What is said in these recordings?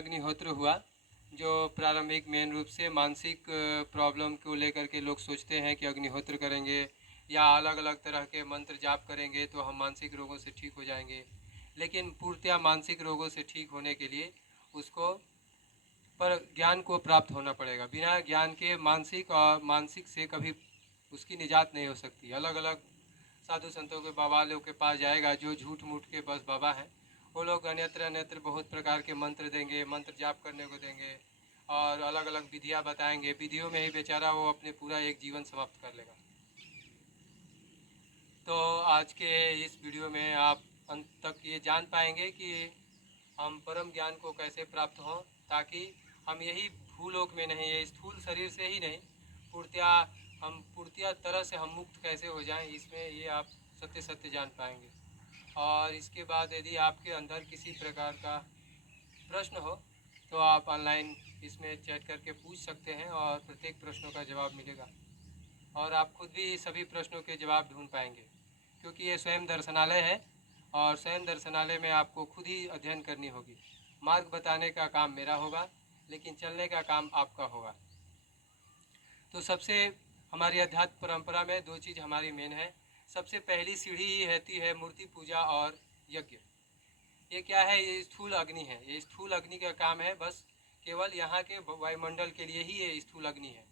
अग्निहोत्र हुआ, जो प्रारंभिक मेन रूप से मानसिक प्रॉब्लम को लेकर के लोग सोचते हैं कि अग्निहोत्र करेंगे या अलग अलग तरह के मंत्र जाप करेंगे तो हम मानसिक रोगों से ठीक हो जाएंगे। लेकिन पूर्णतया मानसिक रोगों से ठीक होने के लिए उसको पर ज्ञान को प्राप्त होना पड़ेगा। बिना ज्ञान के मानसिक से कभी उसकी निजात नहीं हो सकती। अलग अलग साधु संतों के बाबा लोग के पास जाएगा जो झूठ मूठ के बस बाबा हैं, वो लोग अन्यत्र अन्यत्र बहुत प्रकार के मंत्र देंगे, मंत्र जाप करने को देंगे और अलग अलग विधियाँ बताएंगे। विधियों में ही बेचारा वो अपने पूरा एक जीवन समाप्त कर लेगा। तो आज के इस वीडियो में आप अंत तक ये जान पाएंगे कि हम परम ज्ञान को कैसे प्राप्त हों, ताकि हम यही भूलोक में नहीं, ये स्थूल शरीर से ही नहीं, पूर्तिया तरह से हम मुक्त कैसे हो जाएं, इसमें ये आप सत्य सत्य जान पाएंगे। और इसके बाद यदि आपके अंदर किसी प्रकार का प्रश्न हो तो आप ऑनलाइन इसमें चैट करके पूछ सकते हैं और प्रत्येक प्रश्नों का जवाब मिलेगा और आप खुद भी सभी प्रश्नों के जवाब ढूंढ पाएंगे, क्योंकि ये स्वयं दर्शनालय है और स्वयं दर्शनालय में आपको खुद ही अध्ययन करनी होगी। मार्ग बताने का काम मेरा होगा, लेकिन चलने का काम आपका होगा। तो सबसे हमारी अध्यात्म परंपरा में दो चीज़ हमारी मेन है। सबसे पहली सीढ़ी ही रहती है मूर्ति पूजा और यज्ञ। ये क्या है? ये स्थूल अग्नि है। ये स्थूल अग्नि का काम है, बस केवल यहाँ के वायुमंडल के लिए ही ये स्थूल अग्नि है।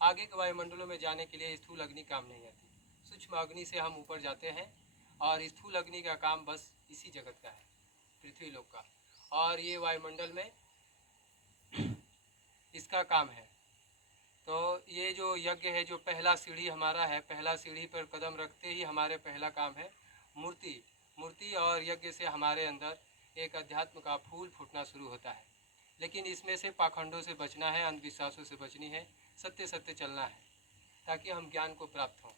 आगे के वायुमंडलों में जाने के लिए स्थूल अग्नि काम नहीं आती। सूक्ष्म अग्नि से हम ऊपर जाते हैं और स्थूल अग्नि का काम बस इसी जगत का है, पृथ्वी लोक का, और ये वायुमंडल में इसका काम है। तो ये जो यज्ञ है, जो पहला सीढ़ी हमारा है, पहला सीढ़ी पर कदम रखते ही हमारे पहला काम है मूर्ति और यज्ञ से हमारे अंदर एक अध्यात्म का फूल फूटना शुरू होता है। लेकिन इसमें से पाखंडों से बचना है, अंधविश्वासों से बचनी है, सत्य सत्य चलना है, ताकि हम ज्ञान को प्राप्त हों।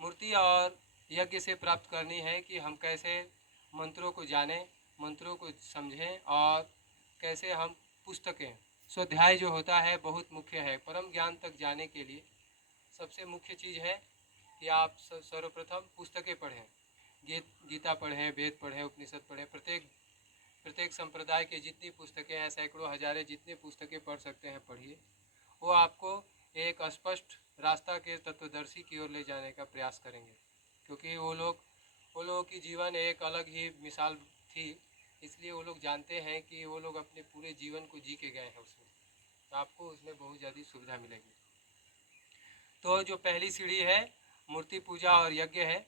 मूर्ति और यज्ञ से प्राप्त करनी है कि हम कैसे मंत्रों को जानें, मंत्रों को समझें और कैसे हम पुस्तकें, स्वाध्याय जो होता है बहुत मुख्य है। परम ज्ञान तक जाने के लिए सबसे मुख्य चीज़ है कि आप सर्वप्रथम पुस्तकें पढ़ें, गीता पढ़ें, वेद पढ़ें, उपनिषद पढ़ें। प्रत्येक संप्रदाय के जितनी पुस्तकें हैं, सैकड़ों हजारें जितनी पुस्तकें पढ़ सकते हैं पढ़िए। वो आपको एक स्पष्ट रास्ता के तत्वदर्शी की ओर ले जाने का प्रयास करेंगे, क्योंकि वो लोगों की जीवन एक अलग ही मिसाल थी, इसलिए वो लोग जानते हैं कि वो लोग अपने पूरे जीवन को जी के गए हैं उसमें, तो आपको उसमें बहुत ज़्यादा सुविधा मिलेगी। तो जो पहली सीढ़ी है मूर्ति पूजा और यज्ञ है,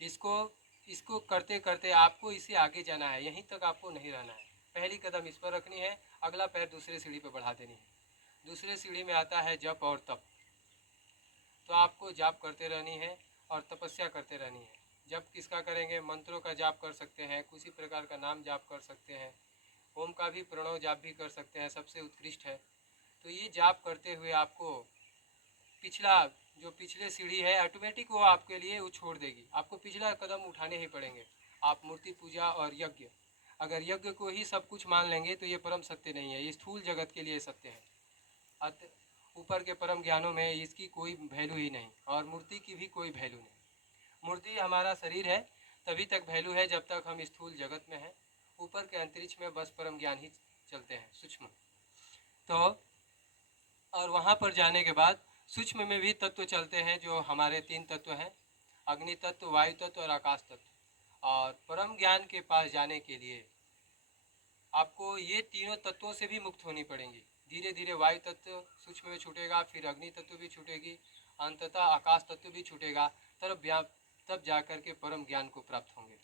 इसको करते करते आपको इसे आगे जाना है, यहीं तक आपको नहीं रहना है। पहली कदम इस पर रखनी है, अगला पैर दूसरे सीढ़ी पर बढ़ा देनी है। दूसरे सीढ़ी में आता है जप और तप। तो आपको जाप करते रहनी है और तपस्या करते रहनी है। जप किसका करेंगे? मंत्रों का जाप कर सकते हैं, किसी प्रकार का नाम जाप कर सकते हैं, ओम का भी प्रणव जाप भी कर सकते हैं, सबसे उत्कृष्ट है। तो ये जाप करते हुए आपको पिछले सीढ़ी है ऑटोमेटिक वो आपके लिए वो छोड़ देगी, आपको पिछला कदम उठाने ही पड़ेंगे। आप मूर्ति पूजा और यज्ञ, अगर यज्ञ को ही सब कुछ मान लेंगे तो ये परम सत्य नहीं है, ये स्थूल जगत के लिए सत्य है। ऊपर के परम ज्ञानों में इसकी कोई वैल्यू ही नहीं और मूर्ति की भी कोई वैल्यू नहीं। मूर्ति हमारा शरीर है, तभी तक वैल्यू है जब तक हम स्थूल जगत में हैं। ऊपर के अंतरिक्ष में बस परम ज्ञान ही चलते हैं, सूक्ष्म। तो और वहाँ पर जाने के बाद सूक्ष्म में भी तत्व चलते हैं, जो हमारे तीन तत्व हैं, अग्नि तत्व, वायु तत्व और आकाश तत्व। और परम ज्ञान के पास जाने के लिए आपको ये तीनों तत्वों से भी मुक्त होनी पड़ेंगी। धीरे धीरे वायु तत्व सूक्ष्म में छूटेगा, फिर अग्नि तत्व भी छूटेगी, अंततः आकाश तत्व भी छूटेगा, तब जाकर के परम ज्ञान को प्राप्त होंगे।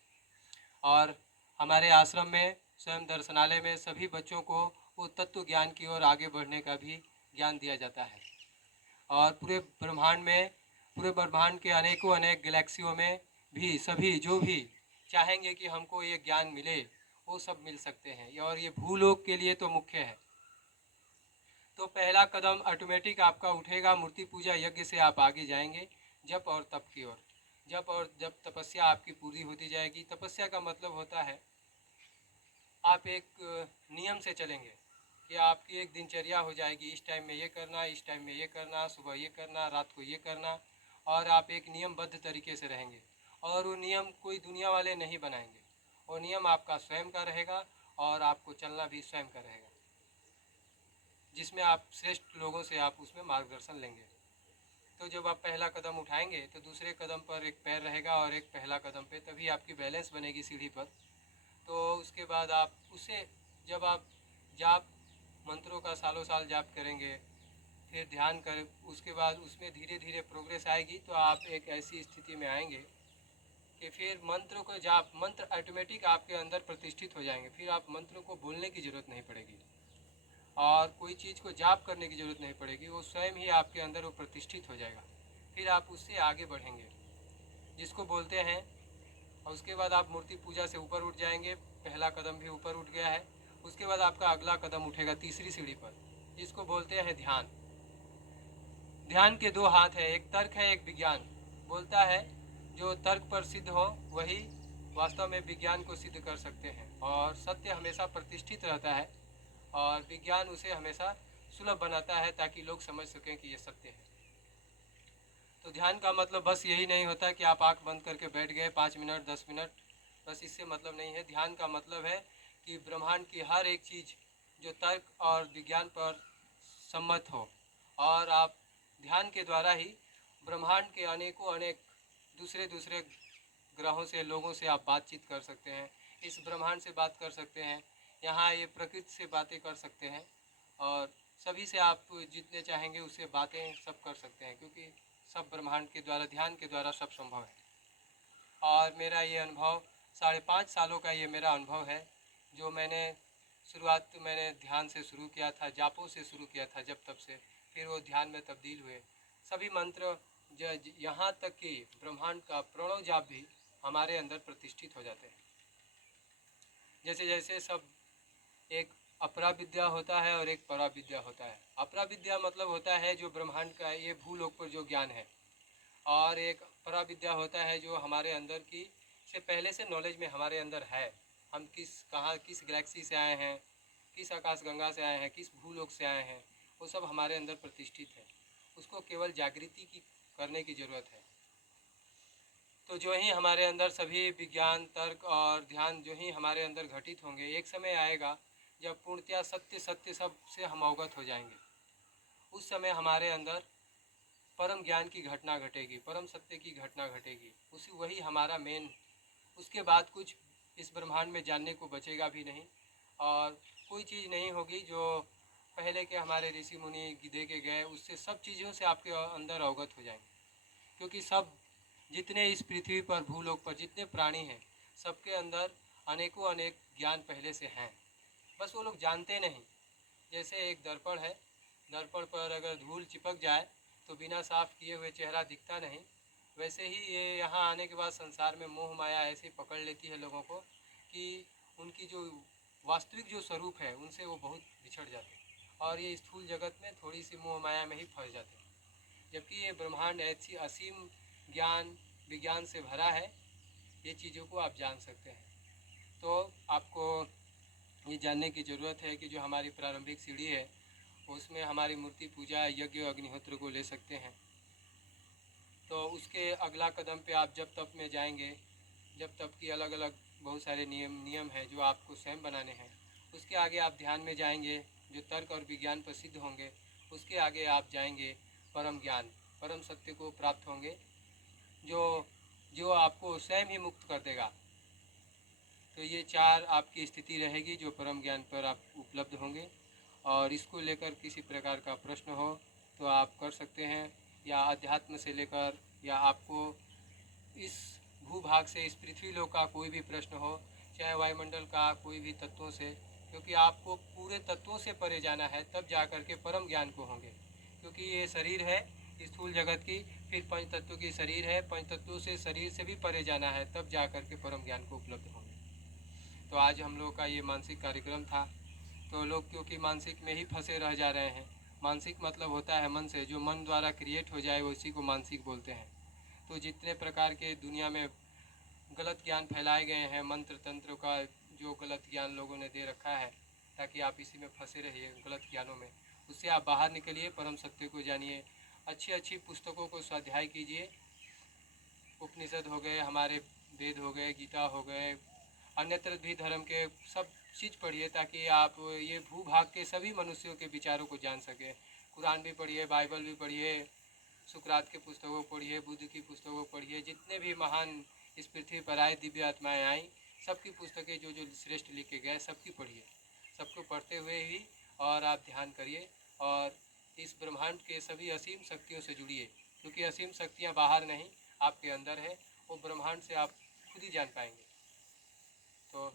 और हमारे आश्रम में, स्वयं दर्शनालय में सभी बच्चों को वो तत्व ज्ञान की ओर आगे बढ़ने का भी ज्ञान दिया जाता है। और पूरे ब्रह्मांड के अनेक गैलेक्सियों में भी सभी जो भी चाहेंगे कि हमको ये ज्ञान मिले, वो सब मिल सकते हैं, और ये भूलोक के लिए तो मुख्य है। तो पहला कदम ऑटोमेटिक आपका उठेगा, मूर्ति पूजा यज्ञ से आप आगे जाएंगे जप और तप की ओर। जब तपस्या आपकी पूरी होती जाएगी, तपस्या का मतलब होता है आप एक नियम से चलेंगे कि आपकी एक दिनचर्या हो जाएगी, इस टाइम में ये करना, इस टाइम में ये करना, सुबह ये करना, रात को ये करना, और आप एक नियमबद्ध तरीके से रहेंगे। और वो नियम कोई दुनिया वाले नहीं बनाएंगे, वो नियम आपका स्वयं का रहेगा और आपको चलना भी स्वयं का रहेगा। जिसमें आप श्रेष्ठ लोगों से आप उसमें मार्गदर्शन लेंगे। तो जब आप पहला कदम उठाएंगे तो दूसरे कदम पर एक पैर रहेगा और एक पहला कदम पे, तभी आपकी बैलेंस बनेगी सीढ़ी पर। तो उसके बाद आप उसे, जब आप जाप मंत्रों का सालों साल जाप करेंगे, फिर ध्यान कर, उसके बाद उसमें धीरे धीरे प्रोग्रेस आएगी, तो आप एक ऐसी स्थिति में आएंगे कि फिर मंत्र को जाप, मंत्र ऑटोमेटिक आपके अंदर प्रतिष्ठित हो जाएंगे। फिर आप मंत्र को बोलने की ज़रूरत नहीं पड़ेगी और कोई चीज़ को जाप करने की ज़रूरत नहीं पड़ेगी, वो स्वयं ही आपके अंदर वो प्रतिष्ठित हो जाएगा। फिर आप उससे आगे बढ़ेंगे जिसको बोलते हैं, और उसके बाद आप मूर्ति पूजा से ऊपर उठ जाएंगे। पहला कदम भी ऊपर उठ गया है। उसके बाद आपका अगला कदम उठेगा तीसरी सीढ़ी पर, जिसको बोलते हैं ध्यान। ध्यान के दो हाथ है, एक तर्क है, एक विज्ञान। बोलता है जो तर्क पर सिद्ध हो वही वास्तव में विज्ञान को सिद्ध कर सकते हैं, और सत्य हमेशा प्रतिष्ठित रहता है और विज्ञान उसे हमेशा सुलभ बनाता है ताकि लोग समझ सकें कि ये सत्य है। तो ध्यान का मतलब बस यही नहीं होता कि आप आंख बंद करके बैठ गए 5 मिनट 10 मिनट, बस इससे मतलब नहीं है। ध्यान का मतलब है कि ब्रह्मांड की हर एक चीज़ जो तर्क और विज्ञान पर सम्मत हो, और आप ध्यान के द्वारा ही ब्रह्मांड के अनेकों अनेक दूसरे दूसरे ग्रहों से, लोगों से आप बातचीत कर सकते हैं, इस ब्रह्मांड से बात कर सकते हैं, यहाँ ये प्रकृति से बातें कर सकते हैं, और सभी से आप जितने चाहेंगे उससे बातें सब कर सकते हैं, क्योंकि सब ब्रह्मांड के द्वारा, ध्यान के द्वारा सब संभव है। और मेरा ये अनुभव 5.5 सालों का ये मेरा अनुभव है, जो मैंने शुरुआत मैंने ध्यान से शुरू किया था, जापों से शुरू किया था जब तब से, फिर वो ध्यान में तब्दील हुए। सभी मंत्र यहाँ तक कि ब्रह्मांड का प्रणव जाप भी हमारे अंदर प्रतिष्ठित हो जाते हैं। जैसे जैसे सब, एक अपरा विद्या होता है और एक परा विद्या होता है। अपरा विद्या मतलब होता है जो ब्रह्मांड का ये भूलोक पर जो ज्ञान है, और एक परा विद्या होता है जो हमारे अंदर की से पहले से नॉलेज में हमारे अंदर है। हम किस गैलेक्सी से आए हैं, किस आकाश गंगा से आए हैं, किस भूलोक से आए हैं, वो सब हमारे अंदर प्रतिष्ठित है। उसको केवल जागृति की करने की ज़रूरत है। तो जो ही हमारे अंदर सभी विज्ञान, तर्क और ध्यान जो ही हमारे अंदर घटित होंगे, एक समय आएगा जब पूर्णतया सत्य सत्य सब से हम अवगत हो जाएंगे। उस समय हमारे अंदर परम ज्ञान की घटना घटेगी, परम सत्य की घटना घटेगी। उसी वही हमारा मेन, उसके बाद कुछ इस ब्रह्मांड में जानने को बचेगा भी नहीं, और कोई चीज़ नहीं होगी जो पहले के हमारे ऋषि मुनि दे के गए, उससे सब चीज़ों से आपके अंदर अवगत हो जाएंगे। क्योंकि सब जितने इस पृथ्वी पर, भूलोक पर जितने प्राणी हैं, सबके अंदर अनेकों अनेक ज्ञान पहले से हैं, बस वो लोग जानते नहीं। जैसे एक दर्पण है, दर्पण पर अगर धूल चिपक जाए तो बिना साफ किए हुए चेहरा दिखता नहीं, वैसे ही ये यहाँ आने के बाद संसार में मोह माया ऐसे पकड़ लेती है लोगों को कि उनकी जो वास्तविक जो स्वरूप है उनसे वो बहुत बिछड़ जाते हैं, और ये स्थूल जगत में थोड़ी सी मोह माया में ही फंस जाते हैं। जबकि ये ब्रह्मांड ऐसी असीम ज्ञान विज्ञान से भरा है, ये चीज़ों को आप जान सकते हैं। तो आपको ये जानने की ज़रूरत है कि जो हमारी प्रारंभिक सीढ़ी है उसमें हमारी मूर्ति पूजा, यज्ञ, अग्निहोत्र को ले सकते हैं। तो उसके अगला कदम पे आप जब तप में जाएंगे, जब तप की अलग अलग बहुत सारे नियम हैं जो आपको स्वयं बनाने हैं। उसके आगे आप ध्यान में जाएंगे जो तर्क और विज्ञान पर सिद्ध होंगे। उसके आगे आप जाएंगे परम ज्ञान, परम सत्य को प्राप्त होंगे, जो जो आपको स्वयं ही मुक्त कर देगा। तो ये 4 आपकी स्थिति रहेगी जो परम ज्ञान पर आप उपलब्ध होंगे। और इसको लेकर किसी प्रकार का प्रश्न हो तो आप कर सकते हैं, या अध्यात्म से लेकर, या आपको इस भूभाग से, इस पृथ्वी लोक का कोई भी प्रश्न हो, चाहे वायुमंडल का कोई भी तत्वों से, क्योंकि आपको पूरे तत्वों से परे जाना है, तब जा कर के परम ज्ञान को होंगे। क्योंकि ये शरीर है स्थूल जगत की, फिर पंच तत्वों की शरीर है, पंच तत्वों से शरीर से भी परे जाना है, तब जा कर के परम ज्ञान को उपलब्ध होंगे। तो आज हम लोग का ये मानसिक कार्यक्रम था। तो लोग क्योंकि मानसिक में ही फंसे रह जा रहे हैं, मानसिक मतलब होता है मन से, जो मन द्वारा क्रिएट हो जाए उसी को मानसिक बोलते हैं। तो जितने प्रकार के दुनिया में गलत ज्ञान फैलाए गए हैं, मंत्र तंत्र का जो गलत ज्ञान लोगों ने दे रखा है, ताकि आप इसी में फंसे रहिए गलत ज्ञानों में, उससे आप बाहर निकलिए, परम सत्य को जानिए। अच्छी अच्छी पुस्तकों को स्वाध्याय कीजिए। उपनिषद हो गए, हमारे वेद हो गए, गीता हो गए, अन्यत्र भी धर्म के सब चीज़ पढ़िए ताकि आप ये भूभाग के सभी मनुष्यों के विचारों को जान सकें। कुरान भी पढ़िए, बाइबल भी पढ़िए, सुकरात के पुस्तकों को पढ़िए, बुद्ध की पुस्तकों को पढ़िए, जितने भी महान इस पृथ्वी पर आए दिव्य आत्माएँ आई, सबकी पुस्तकें जो जो श्रेष्ठ लिख के गए सबकी पढ़िए। सबको पढ़ते हुए ही और आप ध्यान करिए और इस ब्रह्मांड के सभी असीम शक्तियों से जुड़िए, क्योंकि असीम शक्तियाँ बाहर नहीं आपके अंदर है। वो ब्रह्मांड से आप खुद ही जान पाएंगे। तो